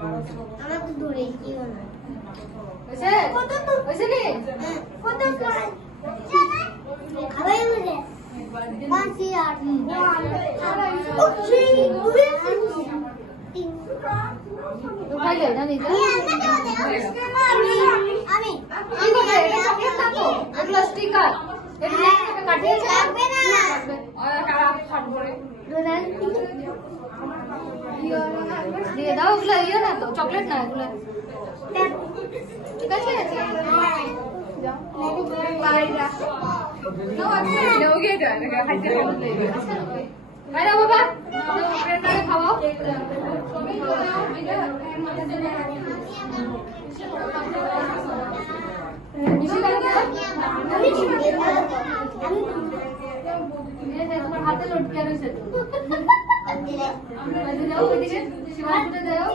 আমার তো দূরে কিও না হইছে হইছে নি কত খাবাই বলে পাঁচি আর ওকে দূরে তো খাইলে না নিতে আমি কি করবে এটা চকলেট না তো এগুলো স্টিকার এটা থেকে কাটিয়েছে লাগবে না আর কারা ফাট করে দিয়ে দাও ওগুলো ইয়ে না তো চকলেট না এগুলো ঠিক আছে যাও বাইরা লোগে এটা এটা খাইতে হবে বাইরা বাবা ফ্রেন্ডারে খাওয়াও তোমার হাতে লটকে রয়েছে তো যাও ওইদিকে শিবাপুরে যাও